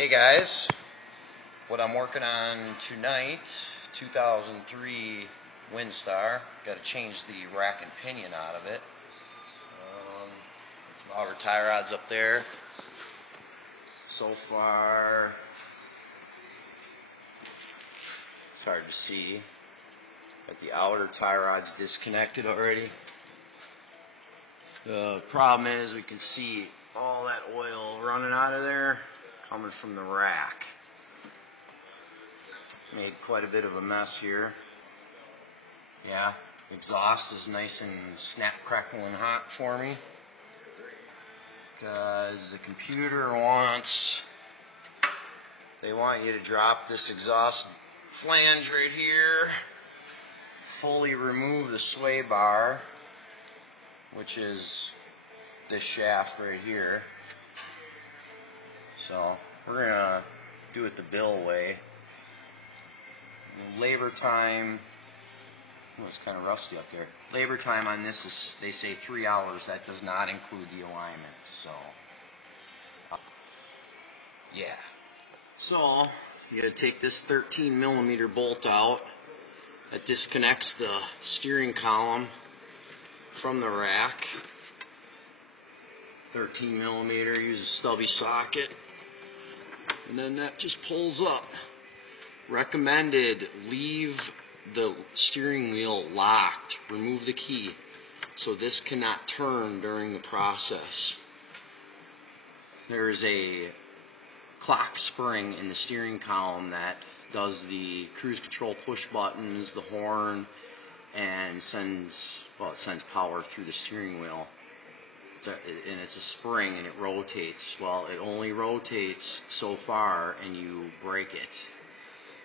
Hey guys, what I'm working on tonight, 2003 Windstar. Got to change the rack and pinion out of it. Some outer tie rods up there. So far, it's hard to see. Got the outer tie rods disconnected already. The problem is we can see all that oil running out of there coming from the rack. Made quite a bit of a mess here. Yeah, exhaust is nice and snap, crackle, and hot for me. Because the computer they want you to drop this exhaust flange right here, fully remove the sway bar, which is this shaft right here. So we're gonna do it the Bill way. Labor time, it's kind of rusty up there. Labor time on this is, they say 3 hours. That does not include the alignment. So yeah. So you gotta take this 13mm bolt out that disconnects the steering column from the rack. 13mm, use a stubby socket, and then that just pulls up. Recommended, leave the steering wheel locked, remove the key, so this cannot turn during the process. There is a clock spring in the steering column that does the cruise control push buttons, the horn, and sends power through the steering wheel. It's a spring and it rotates. Well, it only rotates so far and you break it.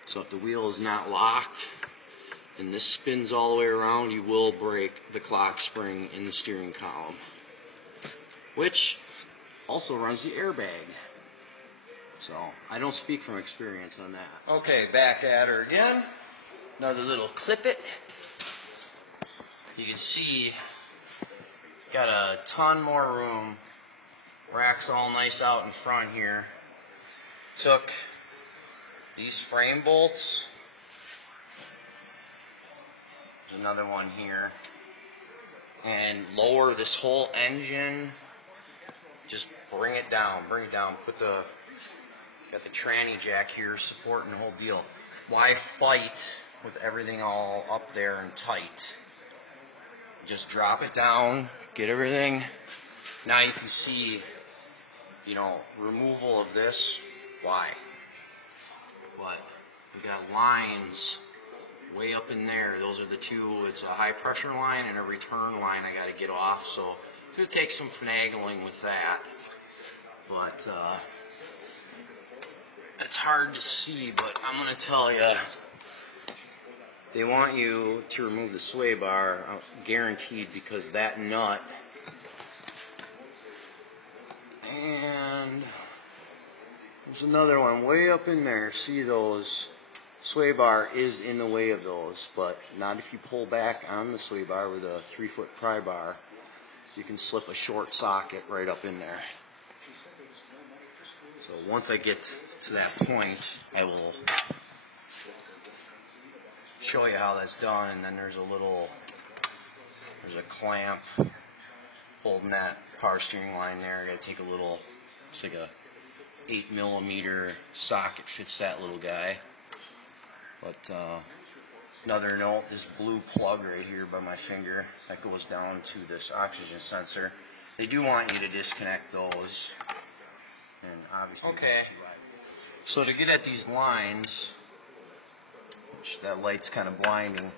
So if the wheel is not locked and this spins all the way around, you will break the clock spring in the steering column, which also runs the airbag. So I don't speak from experience on that. Okay, back at her again. Another little clip it. You can see got a ton more room. Rack's all nice out in front here. Took these frame bolts. There's another one here. And lower this whole engine. Just bring it down. Got the tranny jack here supporting the whole deal. Why fight with everything all up there and tight? Just drop it down, get everything. Now you can see, removal of this. Why? But we got lines way up in there. Those are the two. It's a high pressure line and a return line I got to get off. So it's going to take some finagling with that. But it's hard to see. But I'm going to tell you, they want you to remove the sway bar, guaranteed, because that nut. And there's another one way up in there. See those? Sway bar is in the way of those, but not if you pull back on the sway bar with a 3-foot pry bar. You can slip a short socket right up in there. So once I get to that point, I will show you how that's done. And then there's a clamp holding that power steering line there. I gotta take it's like a 8mm socket, fits that little guy. But another note, this blue plug right here by my finger, that goes down to this oxygen sensor. They do want you to disconnect those, and obviously you can see why. So to get at these lines, which that light's kind of blinding,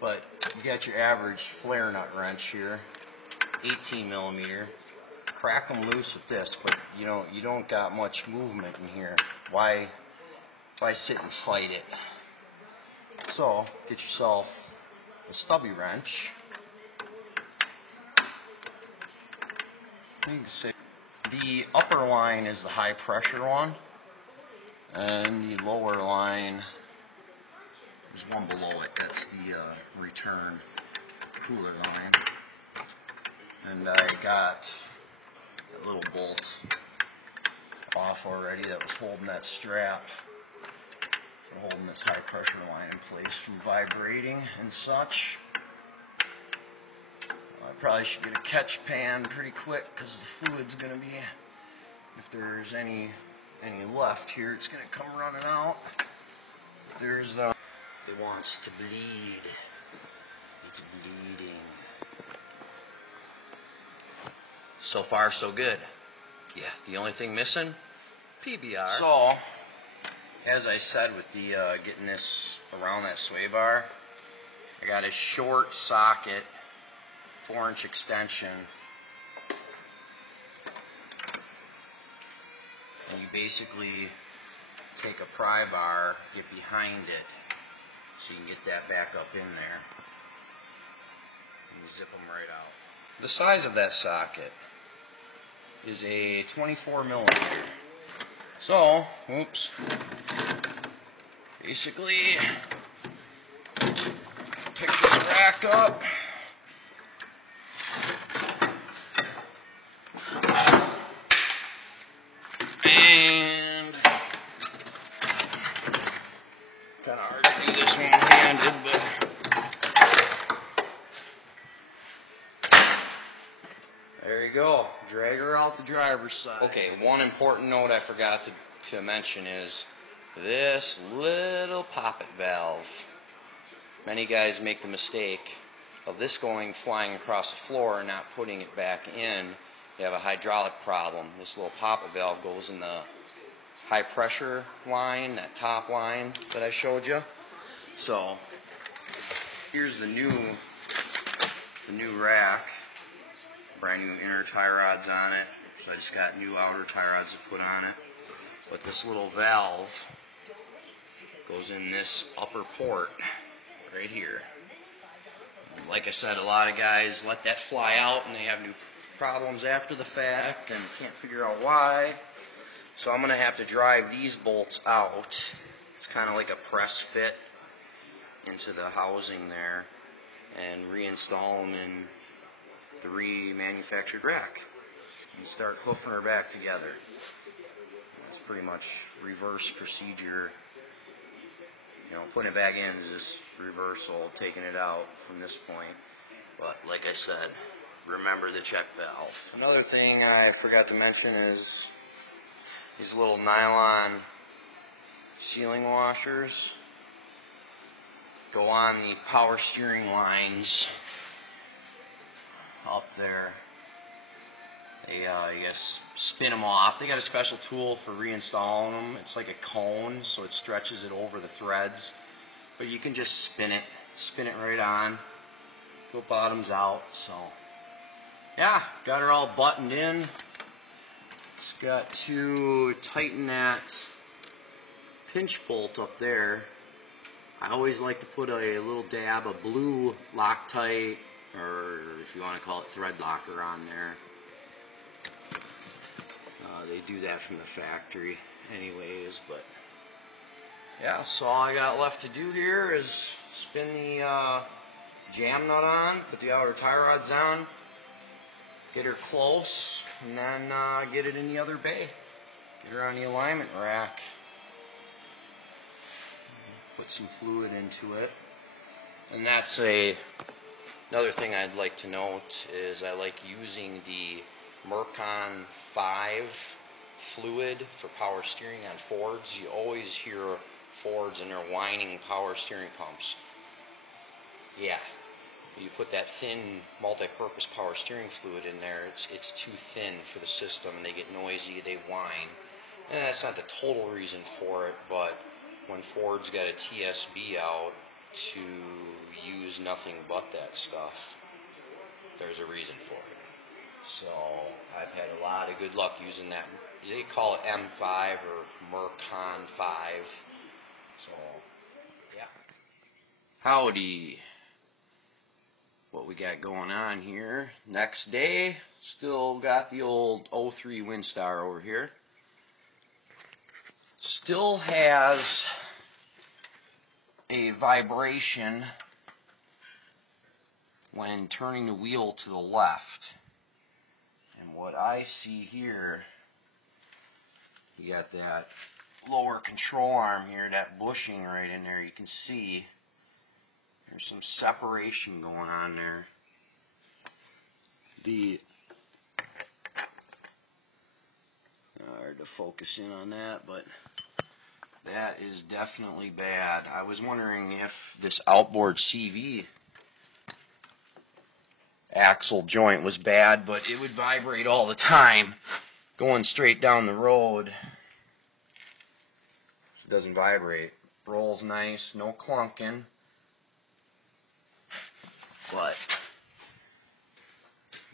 but you got your average flare nut wrench here, 18mm. Crack them loose with this, but you don't got much movement in here. Why sit and fight it? So get yourself a stubby wrench. You can see the upper line is the high pressure one, and the lower line, there's one below it. That's the return cooler line. And I got a little bolt off already that was holding that strap, for holding this high pressure line in place from vibrating and such. I probably should get a catch pan pretty quick because the fluid's going to be, if there's any left here, it's going to come running out. There's the, it wants to bleed. It's bleeding. So far, so good. Yeah, the only thing missing, PBR. So, as I said with the getting this around that sway bar, I got a short socket, 4-inch extension, and you basically take a pry bar, get behind it, so you can get that back up in there, and zip them right out. The size of that socket is a 24 millimeter. So, oops, basically pick this rack up, and kind of hard to do this one-handed, but there you go. Drag her out the driver's side. Okay, one important note I forgot to mention is this little poppet valve. Many guys make the mistake of this going flying across the floor and not putting it back in. You have a hydraulic problem. This little poppet valve goes in the high pressure line, that top line that I showed you. So here's the new rack. Brand new inner tie rods on it, so I just got new outer tie rods to put on it. But this little valve goes in this upper port right here. Like I said, a lot of guys let that fly out and they have new problems after the fact and can't figure out why. So I'm going to have to drive these bolts out. It's kind of like a press fit into the housing there and reinstall them in the remanufactured rack and start hoofing her back together. It's pretty much reverse procedure. You know, putting it back in is just reversal, taking it out from this point. But like I said, remember the check valve. Another thing I forgot to mention is these little nylon sealing washers go on the power steering lines up there. They, you guys spin them off. They got a special tool for reinstalling them. It's like a cone, so it stretches it over the threads. But you can just spin it right on. Go bottoms out. So, yeah, got her all buttoned in. Just got to tighten that pinch bolt up there. I always like to put a little dab of blue Loctite, or if you want to call it thread locker, on there. They do that from the factory anyways, but yeah, so all I got left to do here is spin the jam nut on, put the outer tie rods on, get her close, and then get it in the other bay. Get her on the alignment rack. Put some fluid into it. And that's another thing I'd like to note is I like using the Mercon 5 fluid for power steering on Fords. You always hear Fords and their whining power steering pumps. Yeah, you put that thin multi-purpose power steering fluid in there, it's too thin for the system, and they get noisy, they whine. And that's not the total reason for it, but when Ford's got a TSB out to use nothing but that stuff, there's a reason for it. So I've had a lot of good luck using that. They call it M5 or Mercon 5. So, yeah. Howdy. What we got going on here. Next day, still got the old 03 Windstar over here. Still has a vibration when turning the wheel to the left. And what I see here You got that lower control arm here, that bushing right in there. You can see there's some separation going on there. Hard to focus in on that, but that is definitely bad. I was wondering if this outboard CV axle joint was bad, but it would vibrate all the time going straight down the road. It doesn't vibrate. Rolls nice, no clunking, but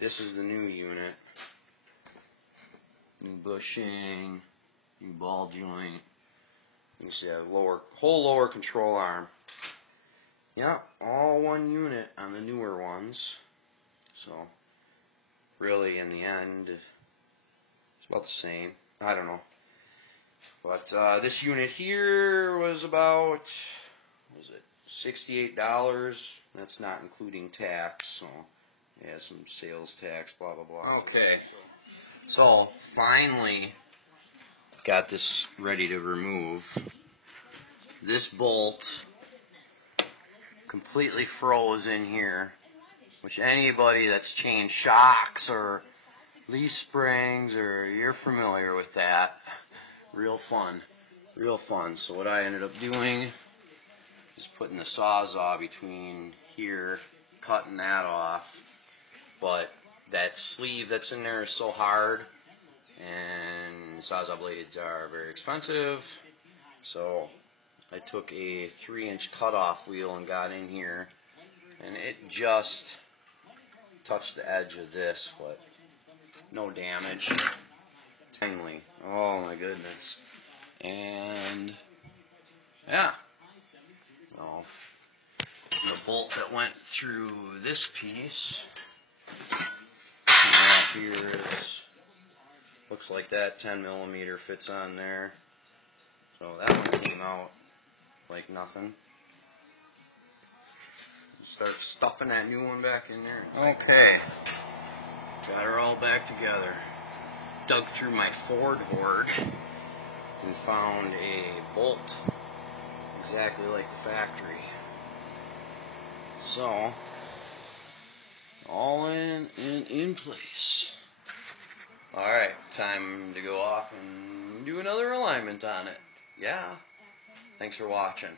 this is the new unit. New bushing, new ball joint. You can see a whole lower control arm. Yeah, all one unit on the newer ones. So, really, in the end, it's about the same. I don't know. But this unit here was about, what was it, $68. That's not including tax. So, yeah, some sales tax, blah, blah, blah. Okay. So, finally, got this ready to remove. This bolt completely froze in here, which anybody that's changed shocks or leaf springs, or you're familiar with that. Real fun. Real fun. So what I ended up doing is putting the Sawzall between here, cutting that off. But that sleeve that's in there is so hard, and Sawzall blades are very expensive, so I took a 3-inch cutoff wheel and got in here, and it just touched the edge of this, but no damage. Finally, oh my goodness. And yeah, well, the bolt that went through this piece, that here is, looks like that 10mm fits on there. So that one came out like nothing. Start stuffing that new one back in there. Okay, got her all back together. Dug through my Ford hoard and found a bolt exactly like the factory. So, all in place. Alright, time to go off and do another alignment on it. Yeah. Thanks for watching.